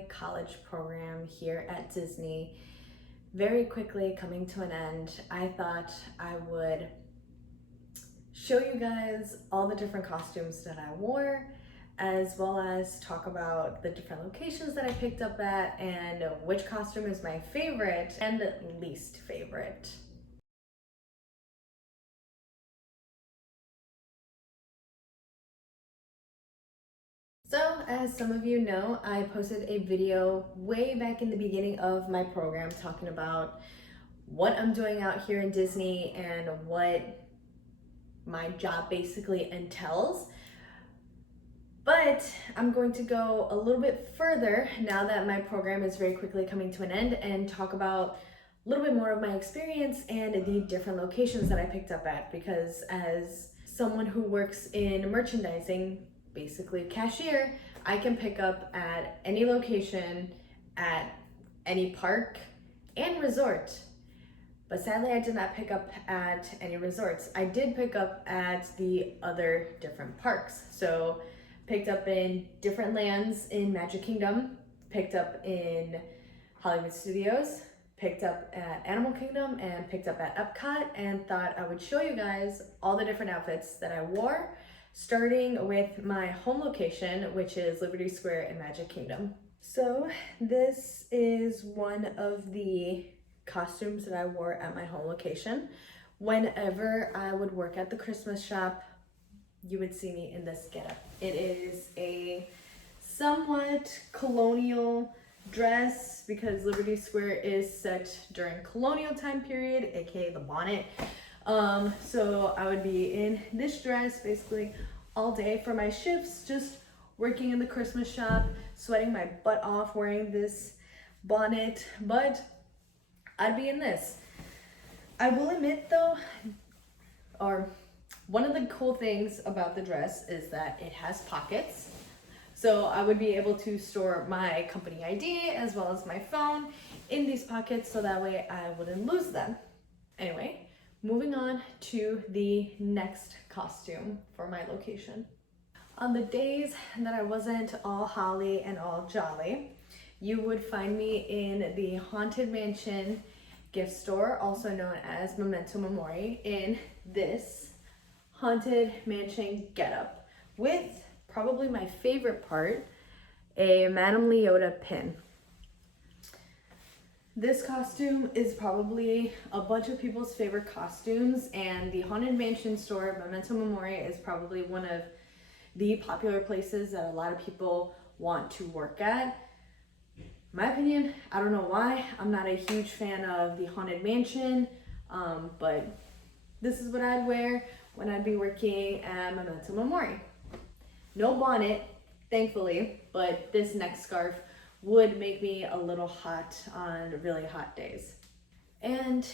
my college program here at Disney very quickly coming to an end, I thought I would show you guys all the different costumes that I wore, as well as talk about the different locations that I picked up at and which costume is my favorite and least favorite. So, as some of you know, I posted a video way back in the beginning of my program talking about what I'm doing out here in Disney and what my job basically entails. But I'm going to go a little bit further now that my program is very quickly coming to an end and talk about a little bit more of my experience and the different locations that I picked up at, because as someone who works in merchandising, basically cashier, I can pick up at any location at any park and resort. But sadly, I did not pick up at any resorts. I did pick up at the other different parks. So picked up in different lands in Magic Kingdom, picked up in Hollywood Studios, picked up at Animal Kingdom, and picked up at Epcot, and thought I would show you guys all the different outfits that I wore, starting with my home location, which is Liberty Square in Magic Kingdom. So this is one of the costumes that I wore at my home location. Whenever I would work at the Christmas shop, you would see me in this getup. It is a somewhat colonial dress because Liberty Square is set during colonial time period, aka the bonnet. So I would be in this dress basically all day for my shifts, just working in the Christmas shop, sweating my butt off wearing this bonnet, but I'd be in this. I will admit though, one of the cool things about the dress is that it has pockets. So I would be able to store my company ID as well as my phone in these pockets so that way I wouldn't lose them. Anyway, moving on to the next costume for my location. On the days that I wasn't all holly and all jolly, you would find me in the Haunted Mansion gift store, also known as Memento Mori, in this Haunted Mansion getup with probably my favorite part, a Madame Leota pin. This costume is probably a bunch of people's favorite costumes, and the Haunted Mansion store, Memento Mori, is probably one of the popular places that a lot of people want to work at. My opinion, I don't know why, I'm not a huge fan of the Haunted Mansion, but this is what I'd wear when I'd be working at Memento Mori. No bonnet, thankfully, but this neck scarf would make me a little hot on really hot days. And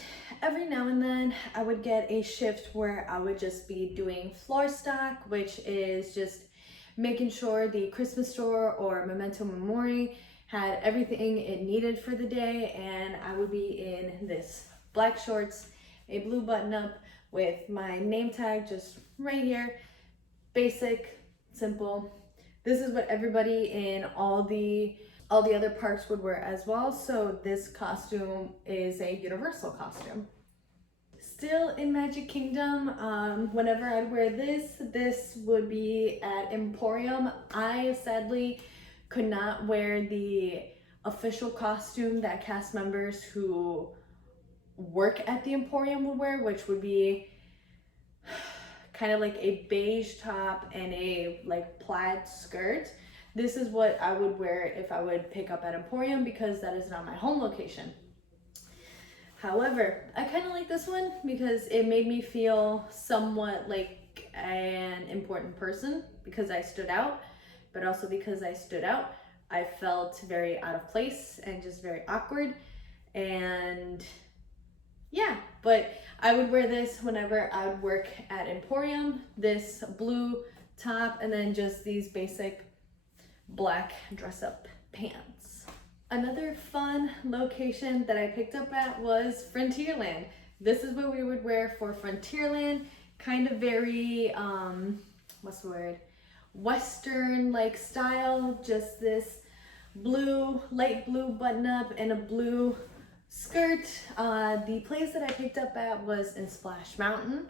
every now and then I would get a shift where I would just be doing floor stock, which is just making sure the Christmas store or Memento Mori had everything it needed for the day, and I would be in this black shorts, a blue button up with my name tag just right here, basic, simple. This is what everybody in all the other parks would wear as well, so this costume is a universal costume. Still in Magic Kingdom, whenever I'd wear this would be at Emporium. I sadly could not wear the official costume that cast members who work at the Emporium would wear, which would be kind of like a beige top and a like plaid skirt. This is what I would wear if I would pick up at Emporium, because that is not my home location. However, I kind of like this one because it made me feel somewhat like an important person because I stood out, but also because I stood out, I felt very out of place and just very awkward. And yeah, but I would wear this whenever I would work at Emporium, this blue top, and then just these basic black dress up pants. Another fun location that I picked up at was Frontierland. This is what we would wear for Frontierland, kind of very, what's the word? Western like style, just this light blue button up and a blue skirt. The place that I picked up at was in Splash Mountain,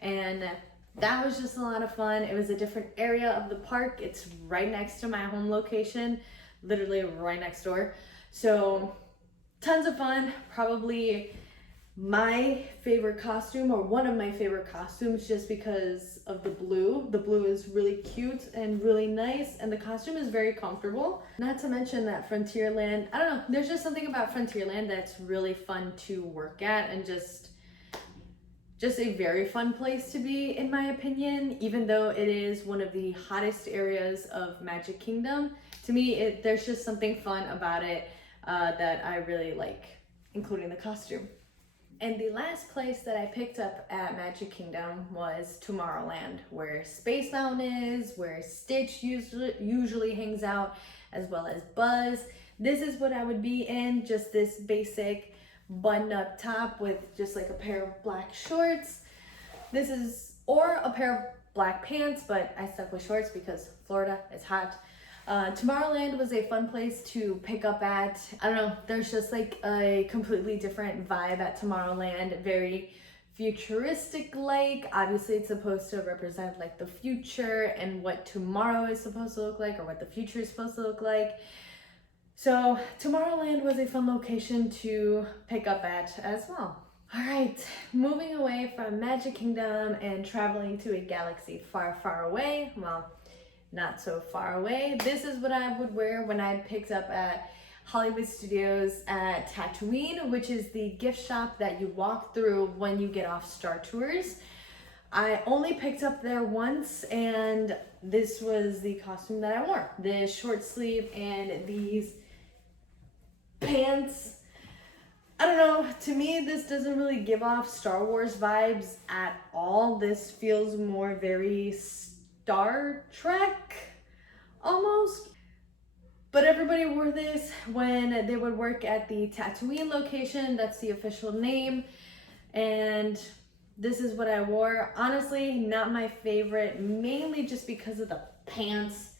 and that was just a lot of fun. It was a different area of the park. It's right next to my home location, literally right next door. So tons of fun. Probably my favorite costume, or one of my favorite costumes, just because of the blue. The blue is really cute and really nice, and the costume is very comfortable. Not to mention that Frontierland, I don't know, there's just something about Frontierland that's really fun to work at, and just a very fun place to be, in my opinion, even though it is one of the hottest areas of Magic Kingdom. To me, there's just something fun about it that I really like, including the costume. And the last place that I picked up at Magic Kingdom was Tomorrowland, where Space Mountain is, where Stitch usually hangs out, as well as Buzz. This is what I would be in, just this basic button up top with just like a pair of black shorts. Or a pair of black pants, but I stuck with shorts because Florida is hot. Tomorrowland was a fun place to pick up at. I don't know, there's just like a completely different vibe at Tomorrowland, very futuristic like. Obviously it's supposed to represent like the future and what tomorrow is supposed to look like, or what the future is supposed to look like. So Tomorrowland was a fun location to pick up at as well. All right, moving away from Magic Kingdom and traveling to a galaxy far, far away. Well, not so far away. This is what I would wear when I picked up at Hollywood Studios at Tatooine, which is the gift shop that you walk through when you get off Star Tours. I only picked up there once, and this was the costume that I wore. This short sleeve and these pants. I don't know, to me this doesn't really give off Star Wars vibes at all. This feels more very Star Trek almost. But everybody wore this when they would work at the Tatooine location. That's the official name. And this is what I wore. Honestly, not my favorite, mainly just because of the pants.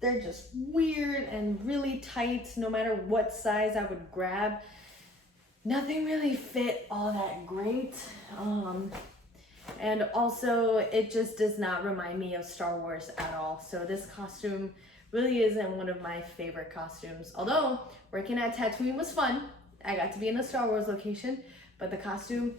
They're just weird and really tight, no matter what size I would grab. Nothing really fit all that great. And also it just does not remind me of Star Wars at all. So this costume really isn't one of my favorite costumes. Although working at Tatooine was fun. I got to be in a Star Wars location, but the costume,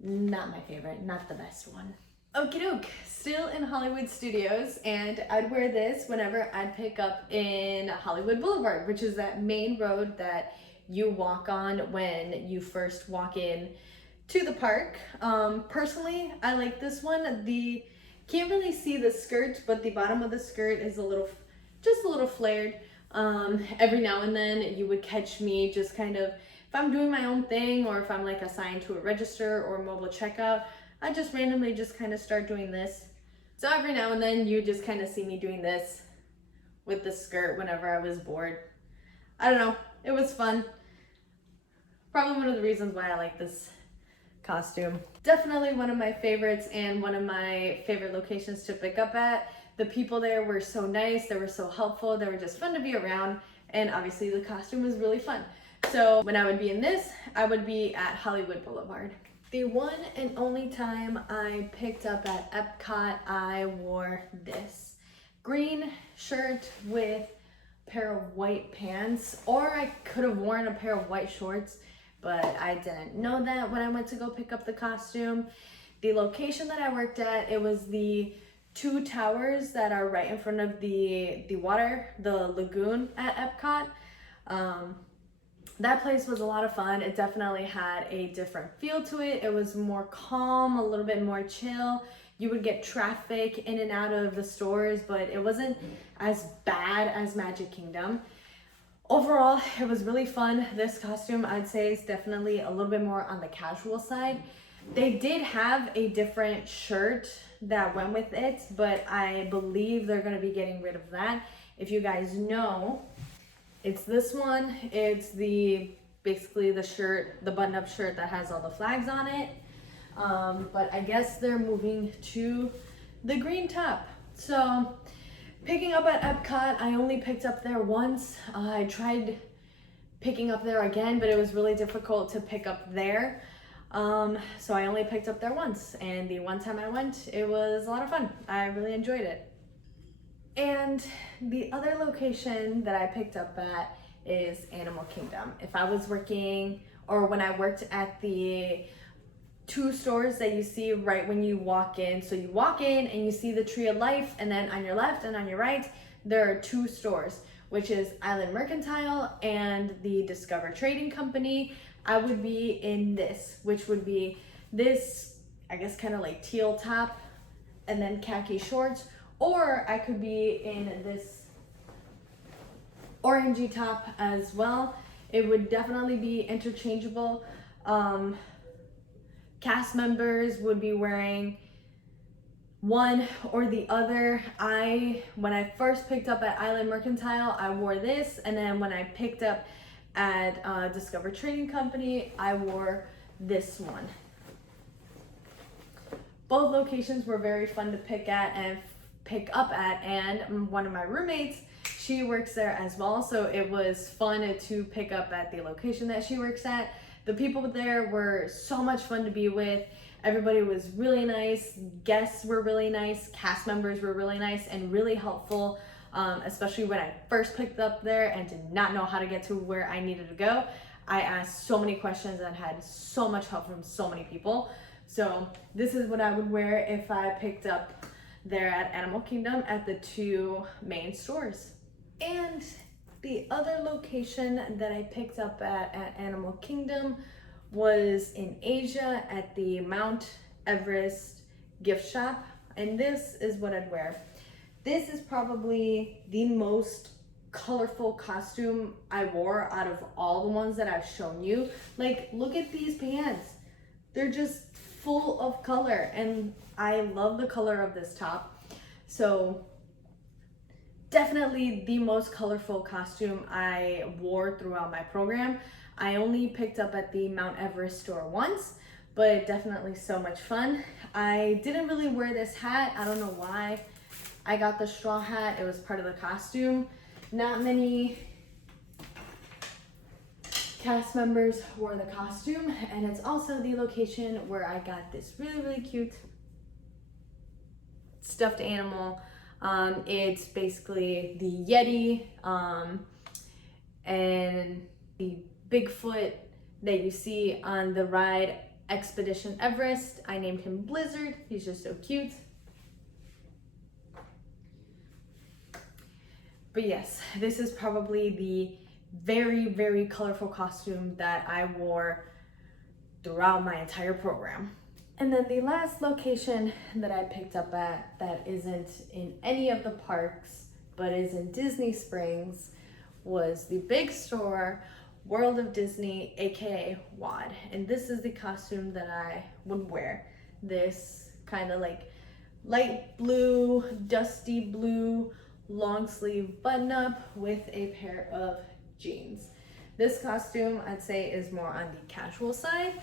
not my favorite, not the best one. Okie Doke, still in Hollywood Studios, and I'd wear this whenever I'd pick up in Hollywood Boulevard, which is that main road that you walk on when you first walk in to the park. Personally, I like this one. Can't really see the skirt, but the bottom of the skirt is just a little flared. Every now and then you would catch me just kind of, if I'm doing my own thing, or if I'm like assigned to a register or mobile checkout, I just randomly just kind of start doing this. So every now and then you just kind of see me doing this with the skirt whenever I was bored. I don't know, it was fun. Probably one of the reasons why I like this costume. Definitely one of my favorites, and one of my favorite locations to pick up at. The people there were so nice, they were so helpful, they were just fun to be around, and obviously the costume was really fun. So when I would be in this, I would be at Hollywood Boulevard. The one and only time I picked up at Epcot, I wore this green shirt with a pair of white pants, or I could have worn a pair of white shorts, but I didn't know that when I went to go pick up the costume. The location that I worked at, it was the two towers that are right in front of the water, the lagoon at Epcot. That place was a lot of fun. It definitely had a different feel to it. It was more calm, a little bit more chill. You would get traffic in and out of the stores, but it wasn't as bad as Magic Kingdom. Overall, it was really fun. This costume, I'd say, is definitely a little bit more on the casual side. They did have a different shirt that went with it, but I believe they're going to be getting rid of that. If you guys know, it's this one. It's basically the shirt, the button-up shirt that has all the flags on it. But I guess they're moving to the green top. So Picking up at Epcot, I only picked up there once. I tried picking up there again, but it was really difficult to pick up there. So I only picked up there once, and the one time I went, it was a lot of fun. I really enjoyed it. And the other location that I picked up at is Animal Kingdom. If I was working, or when I worked at the two stores that you see right when you walk in. So you walk in and you see the Tree of Life, and then on your left and on your right, there are two stores, which is Island Mercantile and the Discover Trading Company. I would be in this, which would be this, I guess kind of like teal top and then khaki shorts, or I could be in this orangey top as well. It would definitely be interchangeable. Cast members would be wearing one or the other. When I first picked up at Island Mercantile, I wore this, and then when I picked up at Discover Trading Company, I wore this one. Both locations were very fun to pick up at, and one of my roommates, she works there as well, so it was fun to pick up at the location that she works at. The people there were so much fun to be with. Everybody was really nice. Guests were really nice. Cast members were really nice and really helpful, especially when I first picked up there and did not know how to get to where I needed to go. I asked so many questions and had so much help from so many people. So this is what I would wear if I picked up there at Animal Kingdom at the two main stores. And the other location that I picked up at Animal Kingdom was in Asia at the Mount Everest gift shop. And this is what I'd wear. This is probably the most colorful costume I wore out of all the ones that I've shown you. Like, look at these pants. They're just full of color, and I love the color of this top. So definitely the most colorful costume I wore throughout my program. I only picked up at the Mount Everest store once, but definitely so much fun. I didn't really wear this hat. I don't know why. I got the straw hat. It was part of the costume. Not many cast members wore the costume, and it's also the location where I got this really, really cute stuffed animal. It's basically the Yeti and the Bigfoot that you see on the ride Expedition Everest. I named him Blizzard. He's just so cute. But yes, this is probably the very, very colorful costume that I wore throughout my entire program. And then the last location that I picked up at that isn't in any of the parks, but is in Disney Springs, was the big store, World of Disney, aka WOD. And this is the costume that I would wear. This kind of like light blue, dusty blue, long sleeve button up with a pair of jeans. This costume, I'd say, is more on the casual side.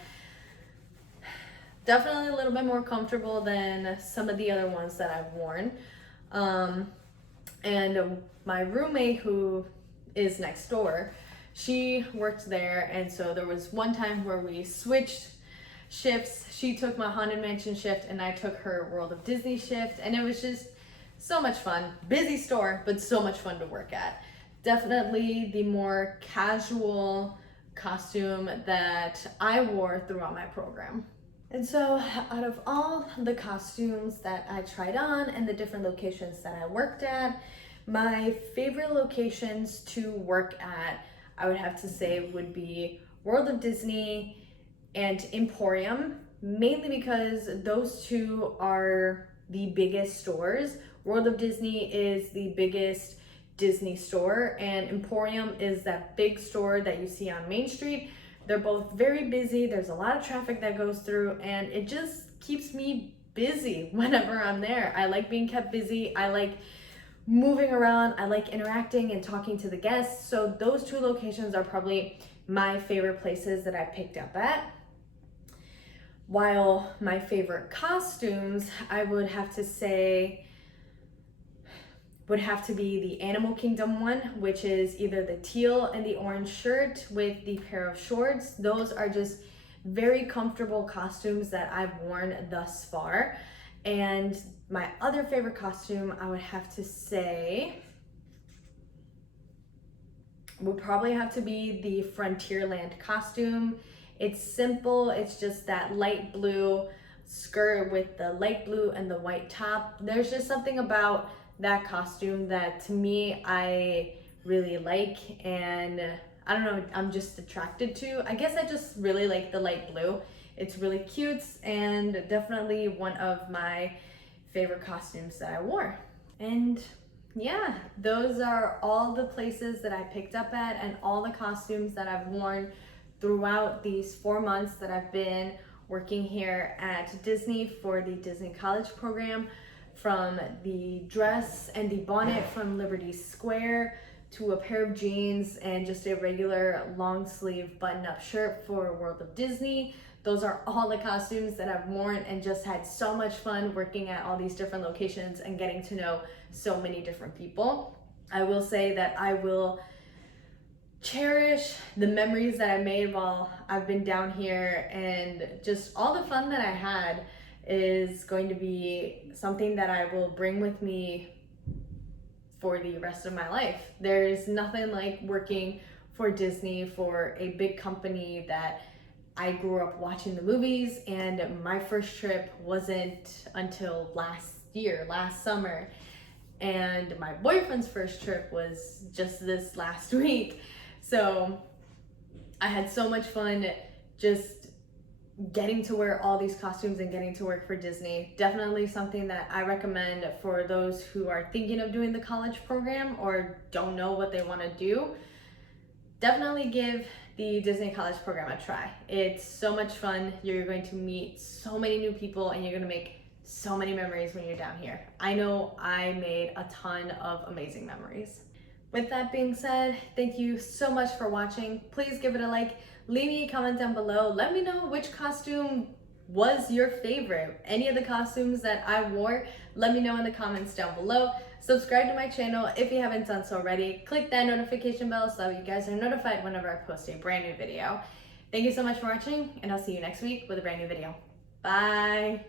Definitely a little bit more comfortable than some of the other ones that I've worn. And my roommate, who is next door, she worked there, and so there was one time where we switched shifts. She took my Haunted Mansion shift and I took her World of Disney shift, and it was just so much fun. Busy store, but so much fun to work at. Definitely the more casual costume that I wore throughout my program. And so out of all the costumes that I tried on and the different locations that I worked at, my favorite locations to work at, I would have to say, would be World of Disney and Emporium, mainly because those two are the biggest stores. World of Disney is the biggest Disney store, and Emporium is that big store that you see on Main Street. They're both very busy. There's a lot of traffic that goes through, and it just keeps me busy whenever I'm there. I like being kept busy. I like moving around. I like interacting and talking to the guests. So those two locations are probably my favorite places that I picked up at. While my favorite costumes, I would have to say would have to be the Animal Kingdom one, which is either the teal and the orange shirt with the pair of shorts. Those are just very comfortable costumes that I've worn thus far. And my other favorite costume, I would have to say, would probably have to be the Frontierland costume. It's simple, it's just that light blue skirt with the light blue and the white top. There's just something about that costume that to me I really like, and I don't know, I'm just attracted to. I guess I just really like the light blue. It's really cute and definitely one of my favorite costumes that I wore. And yeah, those are all the places that I picked up at and all the costumes that I've worn throughout these 4 months that I've been working here at Disney for the Disney College program. From the dress and the bonnet from Liberty Square to a pair of jeans and just a regular long sleeve button up shirt for World of Disney. Those are all the costumes that I've worn and just had so much fun working at all these different locations and getting to know so many different people. I will say that I will cherish the memories that I made while I've been down here, and just all the fun that I had is going to be something that I will bring with me for the rest of my life. There's nothing like working for Disney, for a big company that I grew up watching the movies, and my first trip wasn't until last summer. And my boyfriend's first trip was just this last week. So I had so much fun just getting to wear all these costumes and getting to work for Disney. Definitely something that I recommend for those who are thinking of doing the college program or don't know what they want to do. Definitely give the Disney College program a try. It's so much fun. You're going to meet so many new people and you're going to make so many memories when you're down here. I know I made a ton of amazing memories. With that being said, thank you so much for watching. Please give it a like. Leave me a comment down below. Let me know which costume was your favorite. Any of the costumes that I wore, let me know in the comments down below. Subscribe to my channel if you haven't done so already. Click that notification bell so that you guys are notified whenever I post a brand new video. Thank you so much for watching, and I'll see you next week with a brand new video. Bye.